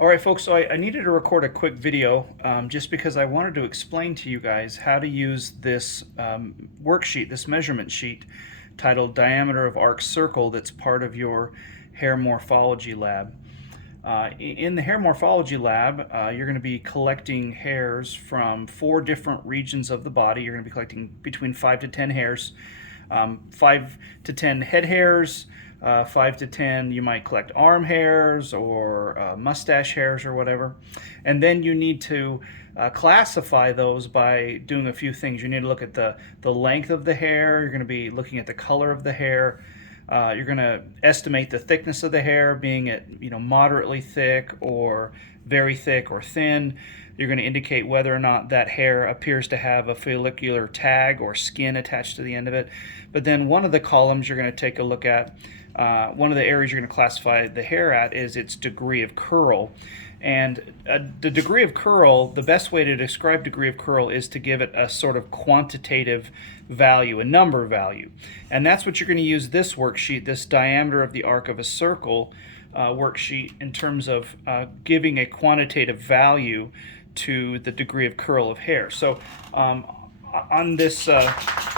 All right, folks, so I needed to record a quick video just because I wanted to explain to you guys how to use this worksheet, this measurement sheet titled Diameter of Arc Circle that's part of your Hair Morphology lab. In the Hair Morphology lab, you're going to be collecting hairs from 4 different regions of the body. You're going to be collecting between 5 to 10 hairs, 5 to 10 head hairs, 5 to 10 you might collect arm hairs or mustache hairs or whatever. And then you need to classify those by doing a few things. You need to look at the length of the hair. You're going to be looking at the color of the hair. You're going to estimate the thickness of the hair, being it moderately thick or very thick or thin. You're going to indicate whether or not that hair appears to have a follicular tag or skin attached to the end of it. But then one of the columns you're going to take a look at, one of the areas you're going to classify the hair at is its degree of curl. And the degree of curl, the best way to describe degree of curl is to give it a sort of quantitative value, a number value. And that's what you're going to use this worksheet, this diameter of the arc of a circle worksheet, in terms of giving a quantitative value to the degree of curl of hair. So on this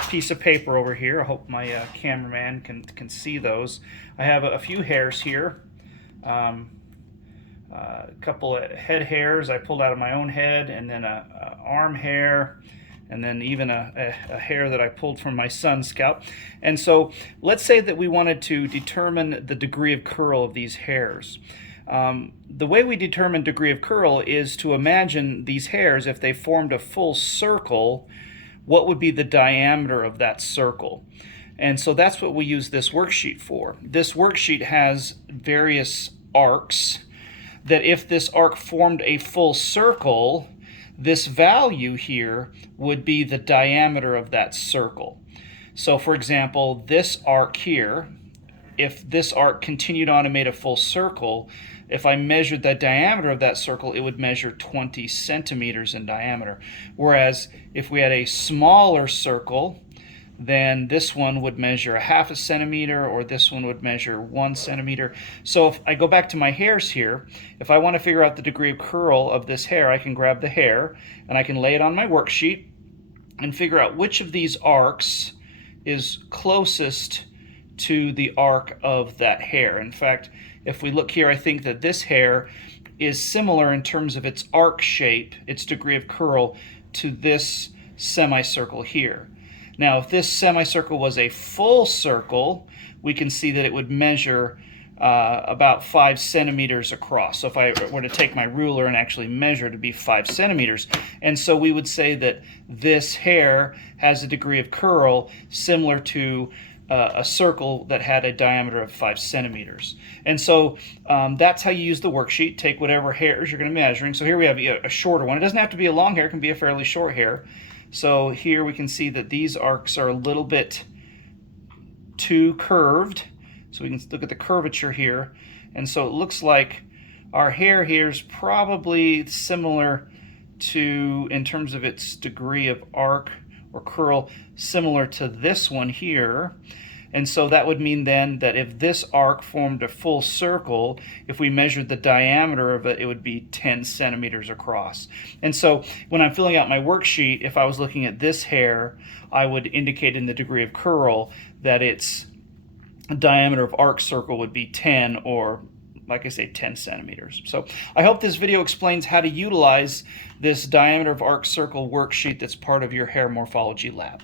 piece of paper over here, I hope my cameraman can see those. I have a few hairs here. A couple of head hairs I pulled out of my own head, and then a arm hair, and then even a hair that I pulled from my son's scalp. And so let's say that we wanted to determine the degree of curl of these hairs. The way we determine degree of curl is to imagine these hairs, if they formed a full circle, what would be the diameter of that circle? And so that's what we use this worksheet for. This worksheet has various arcs that if this arc formed a full circle, this value here would be the diameter of that circle. So for example, this arc here, if this arc continued on and made a full circle, if I measured the diameter of that circle, it would measure 20 centimeters in diameter. Whereas if we had a smaller circle, then this one would measure a half a centimeter, or this one would measure 1 centimeter. So if I go back to my hairs here, if I want to figure out the degree of curl of this hair, I can grab the hair and I can lay it on my worksheet and figure out which of these arcs is closest to the arc of that hair. In fact, if we look here, I think that this hair is similar in terms of its arc shape, its degree of curl, to this semicircle here. Now, if this semicircle was a full circle, we can see that it would measure about 5 centimeters across. So if I were to take my ruler and actually measure, it would be 5 centimeters. And so we would say that this hair has a degree of curl similar to a circle that had a diameter of 5 centimeters. And so that's how you use the worksheet. Take whatever hairs you're going to be measuring. So here we have a shorter one. It doesn't have to be a long hair. It can be a fairly short hair. So here we can see that these arcs are a little bit too curved. So we can look at the curvature here. And so it looks like our hair here is probably similar to, in terms of its degree of arc or curl, similar to this one here. And so that would mean then that if this arc formed a full circle, if we measured the diameter of it, it would be 10 centimeters across. And so when I'm filling out my worksheet, if I was looking at this hair, I would indicate in the degree of curl that its diameter of arc circle would be 10, or like I say, 10 centimeters. So I hope this video explains how to utilize this diameter of arc circle worksheet that's part of your hair morphology lab.